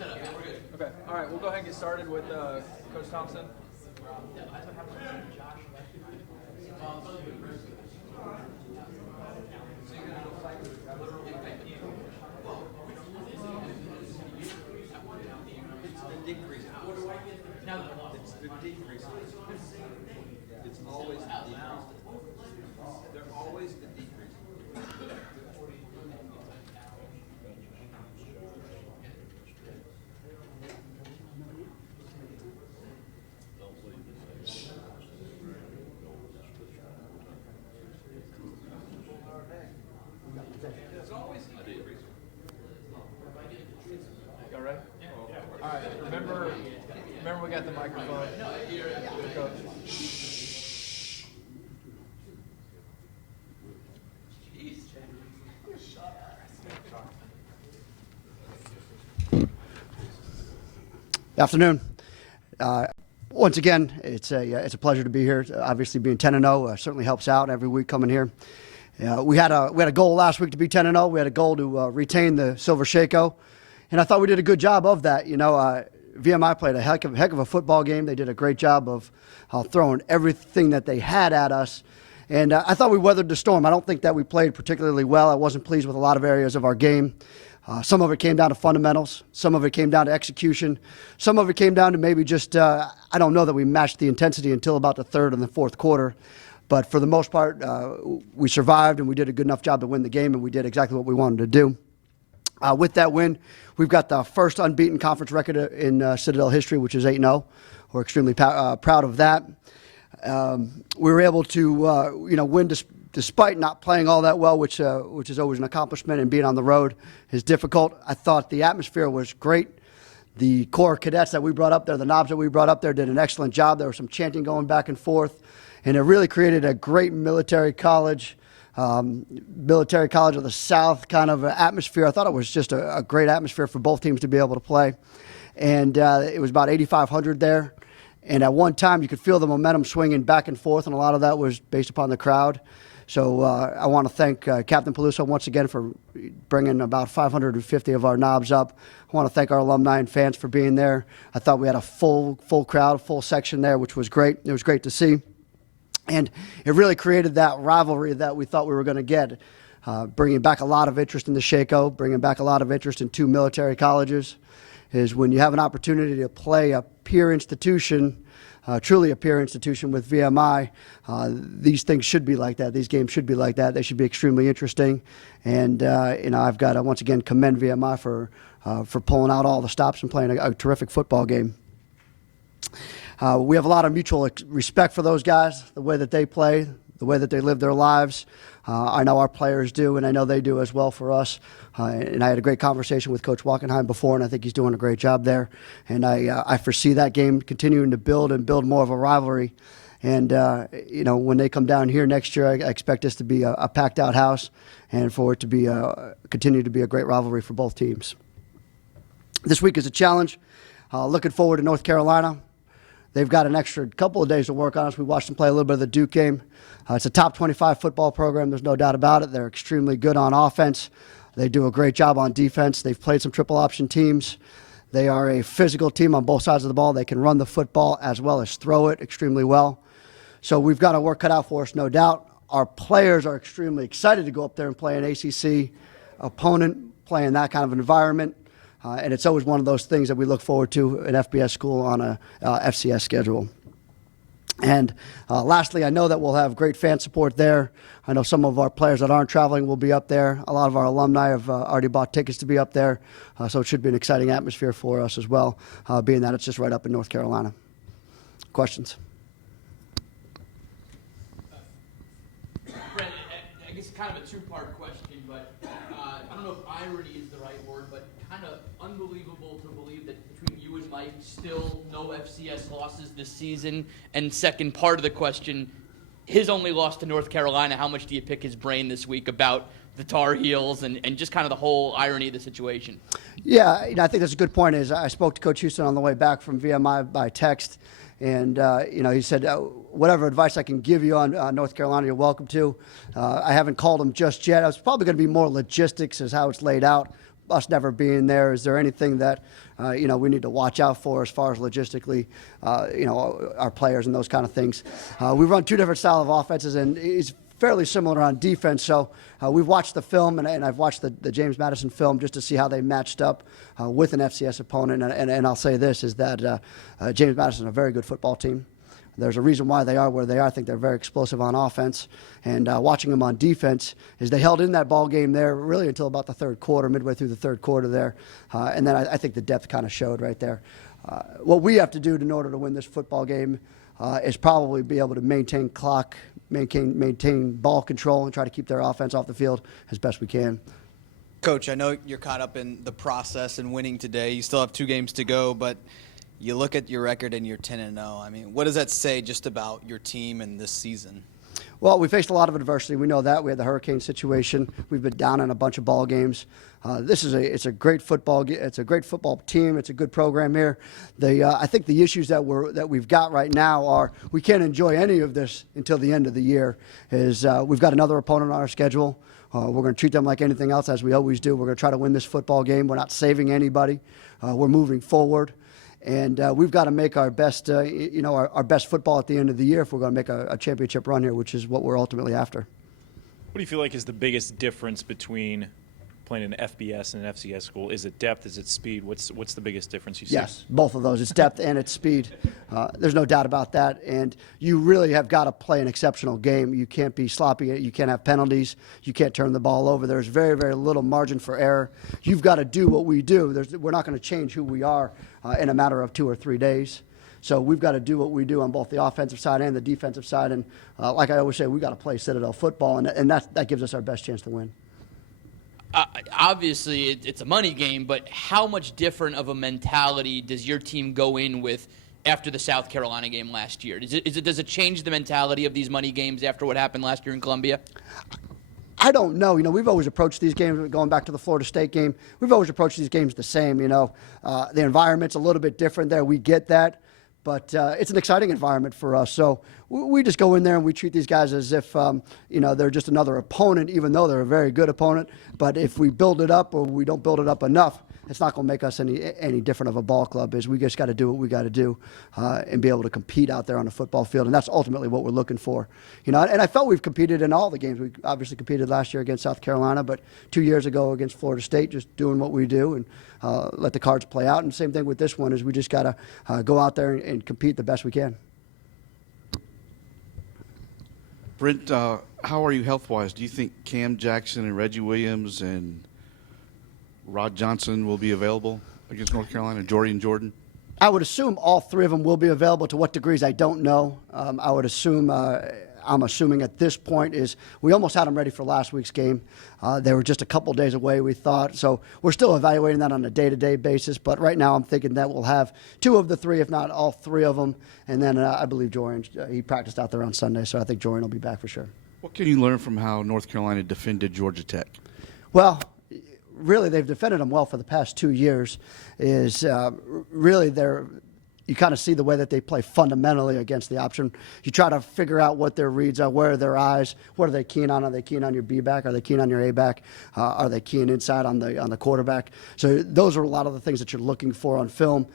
Okay. All right. We'll go ahead and get started with Coach Thompson. It's always the decrease. They're always the decrease. It's always the decrease. All right. All right. Remember we got the microphone. Coach. Afternoon. Once again, it's a pleasure to be here. Obviously, being 10-0 certainly helps out every week coming here. We had a goal last week to be 10-0. We had a goal to retain the Silver Shako, and I thought we did a good job of that. VMI played a heck of a football game. They did a great job of throwing everything that they had at us, and I thought we weathered the storm. I don't think that we played particularly well. I wasn't pleased with a lot of areas of our game. Some of it came down to fundamentals. Some of it came down to execution. Some of it came down to maybe just, I don't know that we matched the intensity until about the third and the fourth quarter. But for the most part, we survived and we did a good enough job to win the game, and we did exactly what we wanted to do. With that win, we've got the first unbeaten conference record in Citadel history, which is 8-0. We're extremely proud of that. We were able to, win despite not playing all that well, which is always an accomplishment, and being on the road is difficult. I thought the atmosphere was great. The core cadets that we brought up there, the knobs that we brought up there, did an excellent job. There was some chanting going back and forth, and it really created a great military college of the South kind of atmosphere. I thought it was just a great atmosphere for both teams to be able to play. And it was about 8,500 there. And at one time, you could feel the momentum swinging back and forth, and a lot of that was based upon the crowd. So I want to thank Captain Peluso once again for bringing about 550 of our knobs up. I want to thank our alumni and fans for being there. I thought we had a full crowd, full section there, which was great. It was great to see. And it really created that rivalry that we thought we were going to get, bringing back a lot of interest in the Shako, bringing back a lot of interest in two military colleges, is when you have an opportunity to play a peer institution, truly a peer institution with VMI, these things should be like that. These games should be like that. They should be extremely interesting. And, I've got to once again commend VMI for pulling out all the stops and playing a terrific football game. We have a lot of mutual respect for those guys, the way that they play, the way that they live their lives. I know our players do, and I know they do as well for us. And I had a great conversation with Coach Walkenheim before, and I think he's doing a great job there. And I foresee that game continuing to build more of a rivalry. And, when they come down here next year, I expect this to be a packed-out house and for it to be continue to be a great rivalry for both teams. This week is a challenge. Looking forward to North Carolina. They've got an extra couple of days to work on us. We watched them play a little bit of the Duke game. It's a top 25 football program. There's no doubt about it. They're extremely good on offense. They do a great job on defense. They've played some triple option teams. They are a physical team on both sides of the ball. They can run the football as well as throw it extremely well. So we've got our work cut out for us, no doubt. Our players are extremely excited to go up there and play an ACC opponent, play in that kind of environment. And it's always one of those things that we look forward to an FBS school on a FCS schedule. And lastly, I know that we'll have great fan support there. I know some of our players that aren't traveling will be up there. A lot of our alumni have already bought tickets to be up there. So it should be an exciting atmosphere for us as well, being that it's just right up in North Carolina. Questions? Brent, I guess kind of a two-part question, but I don't know if irony is the right word, but kind of unbelievable to believe that between you and Mike, still no FCS losses this season. And second part of the question, his only loss to North Carolina, how much do you pick his brain this week about the Tar Heels and just kind of the whole irony of the situation? Yeah, I think that's a good point. Is I spoke to Coach Houston on the way back from VMI by text, and he said, whatever advice I can give you on North Carolina, you're welcome to. I haven't called him just yet. It's probably going to be more logistics as how it's laid out. us never being there, is there anything that we need to watch out for as far as logistically, our players and those kind of things? We run two different style of offenses, and it's fairly similar on defense. So we've watched the film, and I've watched the James Madison film just to see how they matched up with an FCS opponent. And I'll say this, is that James Madison is a very good football team. There's a reason why they are where they are. I think they're very explosive on offense. And watching them on defense is they held in that ball game there really until about the third quarter, midway through the third quarter there. And then I think the depth kind of showed right there. What we have to do in order to win this football game is probably be able to maintain clock, maintain ball control, and try to keep their offense off the field as best we can. Coach, I know you're caught up in the process and winning today. You still have 2 games to go, but you look at your record and you're 10-0. I mean, what does that say just about your team and this season? Well, we faced a lot of adversity. We know that. We had the hurricane situation. We've been down in a bunch of ball games. It's a great football. It's a great football team. It's a good program here. I think the issues that we've got right now are we can't enjoy any of this until the end of the year. We've got another opponent on our schedule. We're going to treat them like anything else, as we always do. We're going to try to win this football game. We're not saving anybody. We're moving forward. And we've got to make our best, our best football at the end of the year if we're going to make a championship run here, which is what we're ultimately after. What do you feel like is the biggest difference between playing an FBS and an FCS school? Is it depth? Is it speed? What's the biggest difference you see? Yes, both of those. It's depth and it's speed. There's no doubt about that. And you really have got to play an exceptional game. You can't be sloppy. You can't have penalties. You can't turn the ball over. There's very, very little margin for error. You've got to do what we do. We're not going to change who we are in a matter of 2 or 3 days. So we've got to do what we do on both the offensive side and the defensive side. And like I always say, we've got to play Citadel football, and that gives us our best chance to win. Obviously, it's a money game, but how much different of a mentality does your team go in with after the South Carolina game last year? Does it change the mentality of these money games after what happened last year in Columbia? I don't know. We've always approached these games, going back to the Florida State game, we've always approached these games the same. The environment's a little bit different there. We get that. But it's an exciting environment for us. So we just go in there and we treat these guys as if, they're just another opponent, even though they're a very good opponent. But if we build it up or we don't build it up enough, it's not going to make us any different of a ball club. We just got to do what we got to do and be able to compete out there on the football field. And that's ultimately what we're looking for. And I felt we've competed in all the games. We obviously competed last year against South Carolina, but 2 years ago against Florida State, just doing what we do and let the cards play out. And same thing with this one is we just got to go out there and compete the best we can. Brent, how are you health-wise? Do you think Cam Jackson and Reggie Williams and Rod Johnson will be available against North Carolina, Jordan? I would assume all 3 of them will be available. To what degrees, I don't know. I would assume, I'm assuming at this point is we almost had them ready for last week's game. They were just a couple days away, we thought. So we're still evaluating that on a day-to-day basis. But right now I'm thinking that we'll have 2 of the 3, if not all 3 of them. And then I believe Jorian, he practiced out there on Sunday, so I think Jorian will be back for sure. What can you learn from how North Carolina defended Georgia Tech? Well, really, they've defended them well for the past 2 years. Really you kind of see the way that they play fundamentally against the option. You try to figure out what their reads are, where are their eyes, what are they keen on? Are they keen on your B back? Are they keen on your A back? Are they keen inside on the quarterback? So those are a lot of the things that you're looking for on film,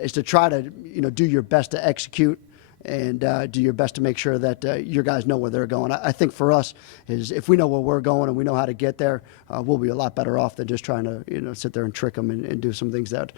is to try to do your best to execute and do your best to make sure that your guys know where they're going. I think for us is if we know where we're going and we know how to get there, we'll be a lot better off than just trying to sit there and trick them and do some things that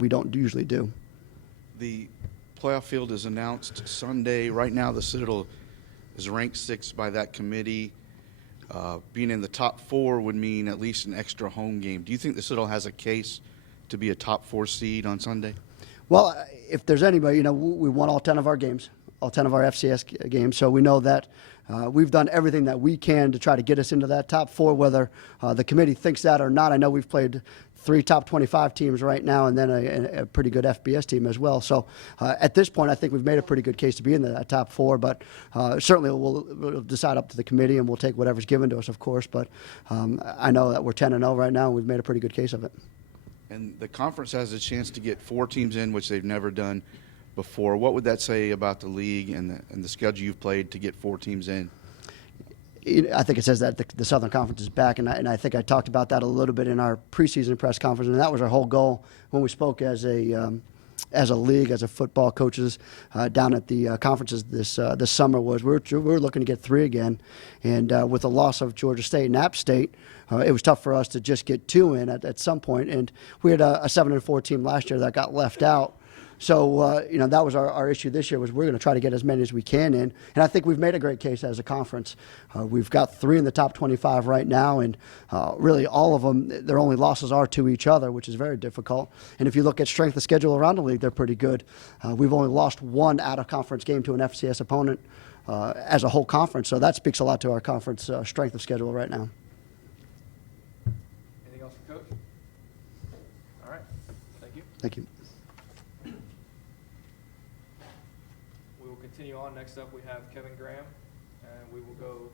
we don't usually do. The playoff field is announced Sunday. Right now, the Citadel is ranked 6th by that committee. Being in the top 4 would mean at least an extra home game. Do you think the Citadel has a case to be a top 4 seed on Sunday? Well, if there's anybody, we won all 10 of our games, all 10 of our FCS games, so we know that we've done everything that we can to try to get us into that top 4, whether the committee thinks that or not. I know we've played 3 top 25 teams right now and then a pretty good FBS team as well. So at this point, I think we've made a pretty good case to be in the top 4, but certainly we'll decide up to the committee and we'll take whatever's given to us, of course. But I know that we're 10-0 right now and we've made a pretty good case of it. And the conference has a chance to get 4 teams in, which they've never done before. What would that say about the league and the schedule you've played to get 4 teams in? I think it says that the Southern Conference is back, and I think I talked about that a little bit in our preseason press conference, and that was our whole goal when we spoke as a league, as a football coaches down at the conferences this summer. Was we were looking to get 3 again, and with the loss of Georgia State and App State, it was tough for us to just get 2 in at some point, and we had a 7-4 team last year that got left out. So, that was our issue this year, was we're going to try to get as many as we can in. And I think we've made a great case as a conference. We've got 3 in the top 25 right now, and really all of them, their only losses are to each other, which is very difficult. And if you look at strength of schedule around the league, they're pretty good. We've only lost 1 out-of-conference game to an FCS opponent as a whole conference. So that speaks a lot to our conference strength of schedule right now. Anything else for Coach? All right. Thank you. Thank you. We will continue on. Next up, we have Kevin Graham, and we will go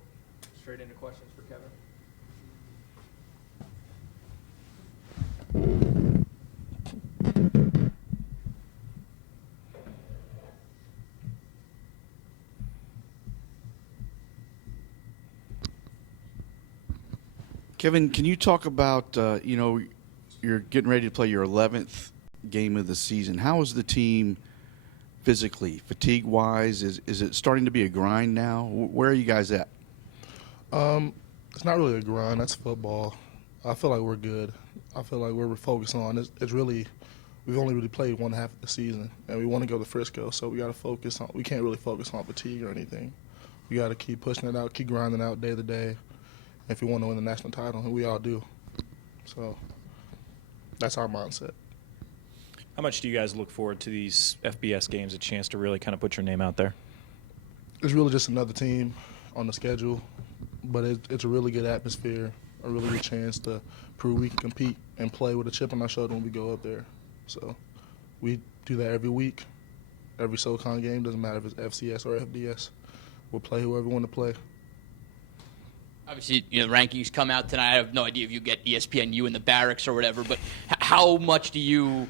straight into questions for Kevin. Kevin, can you talk about, you're getting ready to play your 11th game of the season. How is the team physically, fatigue-wise? Is it starting to be a grind now? Where are you guys at? It's not really a grind. That's football. I feel like we're good. I feel like we're focused on it's really we've only really played 1 half of the season, and we want to go to Frisco, so we got to focus on. We can't really focus on fatigue or anything. We got to keep pushing it out, keep grinding out day to day, if we want to win the national title, and we all do. So that's our mindset. How much do you guys look forward to these FBS games, a chance to really kind of put your name out there? It's really just another team on the schedule, but it's a really good atmosphere, a really good chance to prove we can compete and play with a chip on our shoulder when we go up there. So we do that every week, every SoCon game, doesn't matter if it's FCS or FBS. We'll play whoever we want to play. Obviously, rankings come out tonight. I have no idea if you get ESPNU in the barracks or whatever, but how much do you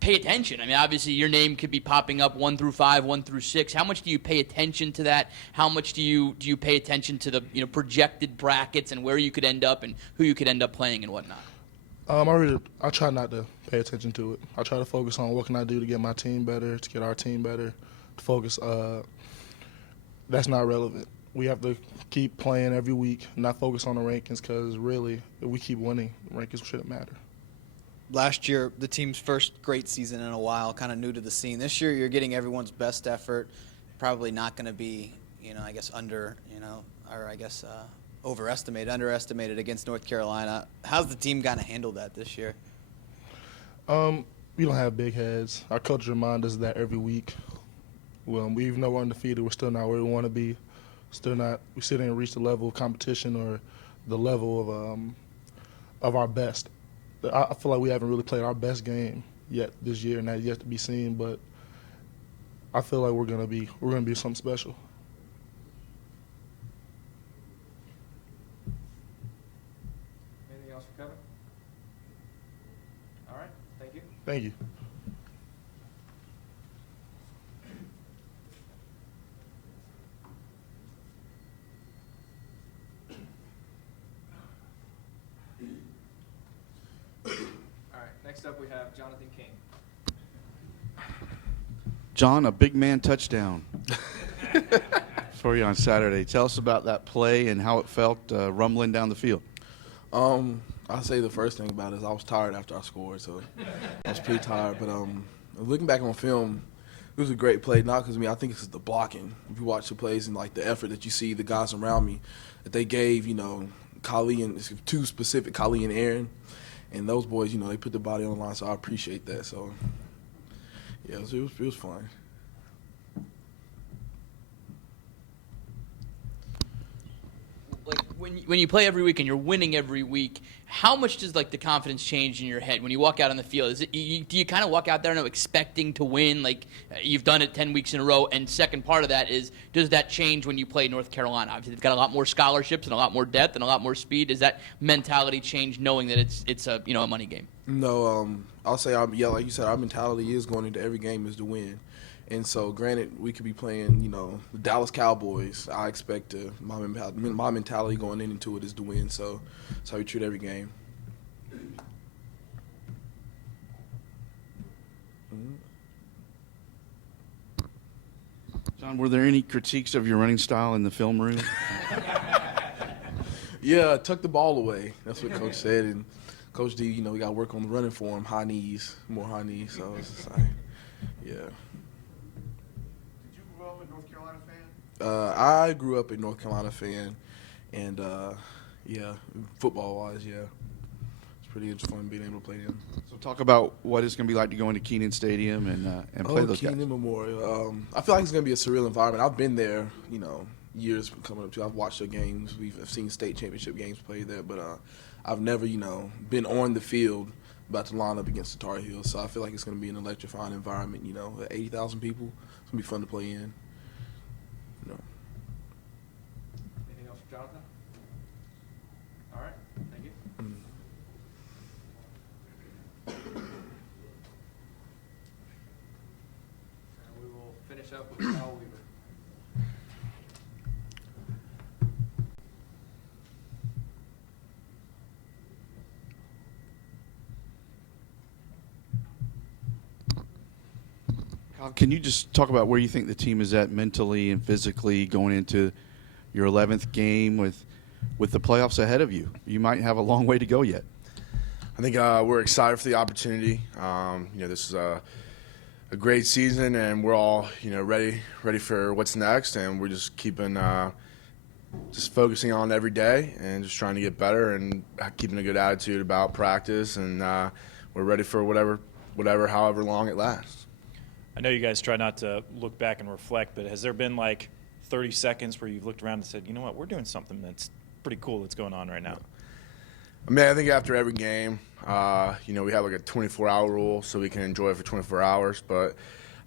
pay attention? I mean, obviously, your name could be popping up 1 through 5, 1 through 6. How much do you pay attention to that? How much do you pay attention to the projected brackets and where you could end up and who you could end up playing and whatnot? I try not to pay attention to it. I try to focus on what can I do to get my team better, to get our team better. To focus, that's not relevant. We have to keep playing every week, not focus on the rankings, because really, if we keep winning, the rankings shouldn't matter. Last year, the team's first great season in a while, kind of new to the scene. This year, you're getting everyone's best effort. Probably not going to be, underestimated against North Carolina. How's the team kind of handled that this year? We don't have big heads. Our coach reminds us that every week. Well, even though we're undefeated, we're still not where we want to be. We still didn't reach the level of competition or the level of our best. I feel like we haven't really played our best game yet this year, and that's yet to be seen. But I feel like we're gonna be something special. Anything else for Kevin? All right. Thank you. Thank you. All right. Next up, we have Jonathan King. John, a big man touchdown for you on Saturday. Tell us about that play and how it felt rumbling down the field. I'll say the first thing about it is I was tired after I scored, so I was pretty tired. But looking back on film, it was a great play. Not because I think it's the blocking. If you watch the plays and like the effort that you see the guys around me that they gave, Kali and two specific, Kali and Aaron, and those boys, they put the body on the line. So I appreciate that. So yeah, it was fun. Like when you play every week and you're winning every week, how much does the confidence change in your head when you walk out on the field? Do you kind of walk out there expecting to win, like you've done it 10 weeks in a row? And second part of that is, does that change when you play North Carolina? Obviously, they've got a lot more scholarships and a lot more depth and a lot more speed. Does that mentality change knowing that it's a a money game? No, I'll say like you said, our mentality is going into every game is to win. And so, granted, we could be playing, the Dallas Cowboys. I expect my mentality going into it is to win. So that's how we treat every game. John, were there any critiques of your running style in the film room? Yeah, tuck the ball away. That's what Coach said. And Coach D, we got to work on the running for him. More high knees. So it's just like, yeah. Did you grow up a North Carolina fan? I grew up a North Carolina fan, and yeah, football-wise, yeah, it's pretty fun being able to play them. So talk about what it's going to be like to go into Kenan Stadium and play those guys. Keenan Memorial. I feel like it's going to be a surreal environment. I've been there, years coming up to. I've watched the games. I've seen state championship games played there, but I've never, been on the field about to line up against the Tar Heels. So I feel like it's going to be an electrifying environment. 80,000 people. It's going to be fun to play in. Anything else for Jonathan? All right, thank you. And we will finish up with Kyle Weaver. Kyle, can you just talk about where you think the team is at mentally and physically going into your 11th game with the playoffs ahead of you? You might have a long way to go yet. I think we're excited for the opportunity. This is a great season, and we're all ready for what's next, and we're just keeping just focusing on every day and just trying to get better and keeping a good attitude about practice, and we're ready for however long it lasts. I know you guys try not to look back and reflect, but has there been like 30 seconds where you've looked around and said, you know what, we're doing something that's pretty cool that's going on right now? I mean, I think after every game, we have like a 24-hour rule, so we can enjoy it for 24 hours. But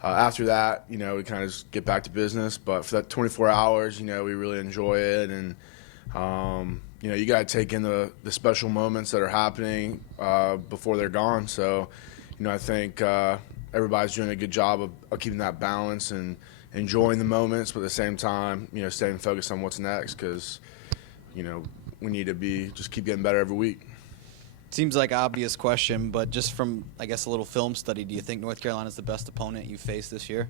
after that, we kind of just get back to business. But for that 24 hours, we really enjoy it. And, you got to take in the special moments that are happening before they're gone. So, I think everybody's doing a good job of keeping that balance and enjoying the moments, but at the same time, staying focused on what's next because, we need to just keep getting better every week. Seems like an obvious question, but just from, I guess, a little film study, do you think North Carolina is the best opponent you've faced this year?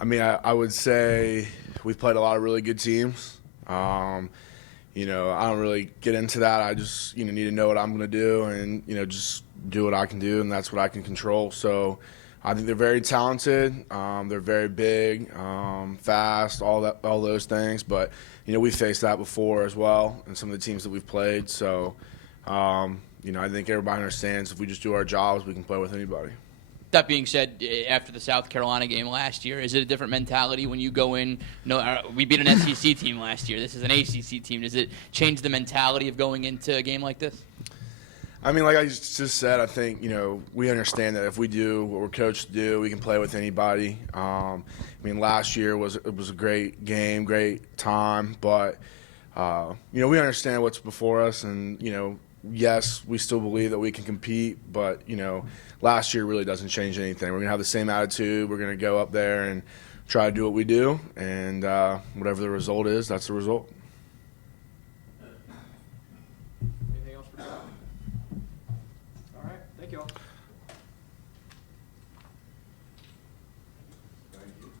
I mean, I would say we've played a lot of really good teams. I don't really get into that. I just, need to know what I'm going to do and, just do what I can do, and that's what I can control. So I think they're very talented. They're very big, fast, all those things. But, we've faced that before as well in some of the teams that we've played. So, I think everybody understands if we just do our jobs, we can play with anybody. That being said, after the South Carolina game last year, is it a different mentality when you go in? We beat an SEC team last year. This is an ACC team. Does it change the mentality of going into a game like this? I mean, like I just said, I think, we understand that if we do what we're coached to do, we can play with anybody. Last year was a great game, great time, but, we understand what's before us, and, yes, we still believe that we can compete, but, last year really doesn't change anything. We're going to have the same attitude. We're going to go up there and try to do what we do, and whatever the result is, that's the result.